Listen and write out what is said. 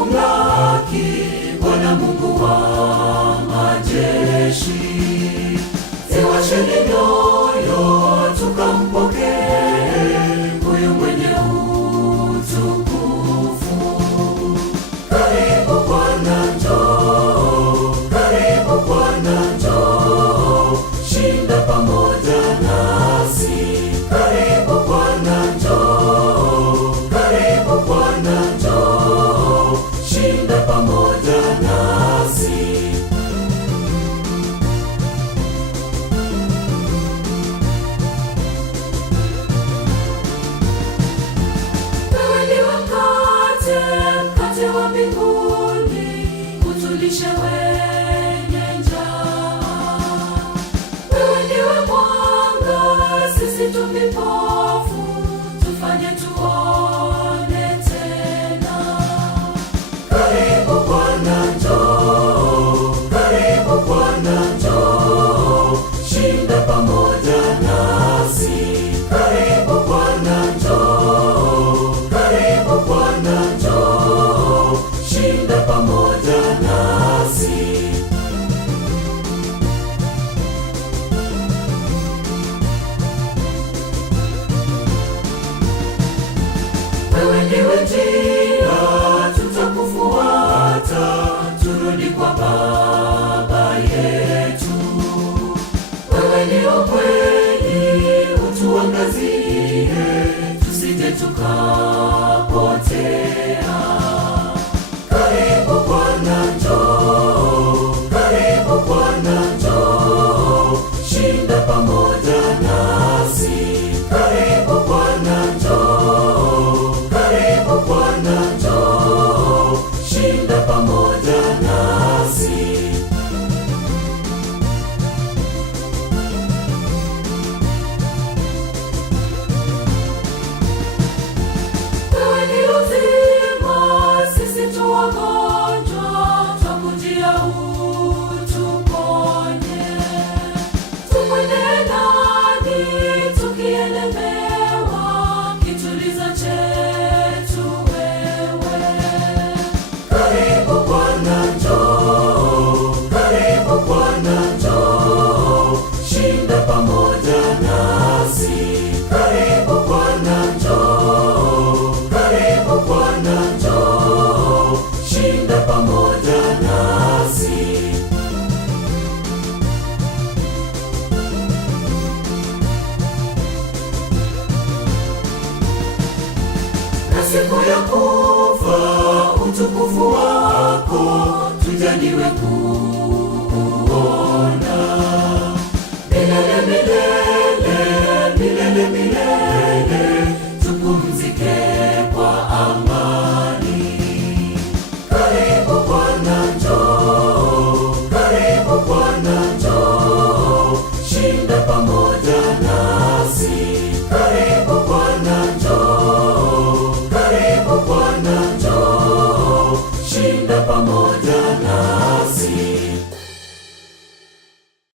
kumlaki Bwana Mungu wa majeshi. Ziwasheni mioyo tukampokee huyu mwenye utukufu. Karibu Bwana njoo, karibu Bwana njoo, shinda pamoja nasi. Karibu Bwana njoo, karibu Bwana njoo, shinda pamoja nasi. Mkate wa mbinguni, utulishe wenye njaa. Wewe ndiwe mwanga, sisi tu vipofu, tufanye tuone tena. Karibu Bwana njoo, karibu Bwana njoo, shinda pamoja nasi. Karibu Bwana njoo, karibu Bwana njoo, shinda pamoja nasi. Wewe ndiwe njia, tutakufuata, turudi kwa Baba yetu. Wewe ni ukweli, utuangazie, tusije tukapotea. Karibu Bwana njoo, karibu Bwana njoo, shinda pamoja nasi. Karibu Bwana njoo, karibu Bwana njoo, shinda pamoja nasi. Wewe ni uzima, sisi tu wagonjwa, twakujia utuponye. Tumwendee nani tukielemewa, kitulizo chetu wewe. Karibu Bwana njoo, karibu Bwana njoo, shinda pamoja nasi. Karibu Bwana njoo, karibu Bwana njoo, shinda pamoja nasi. Na siku ya kufa utukufu wako tujaliwe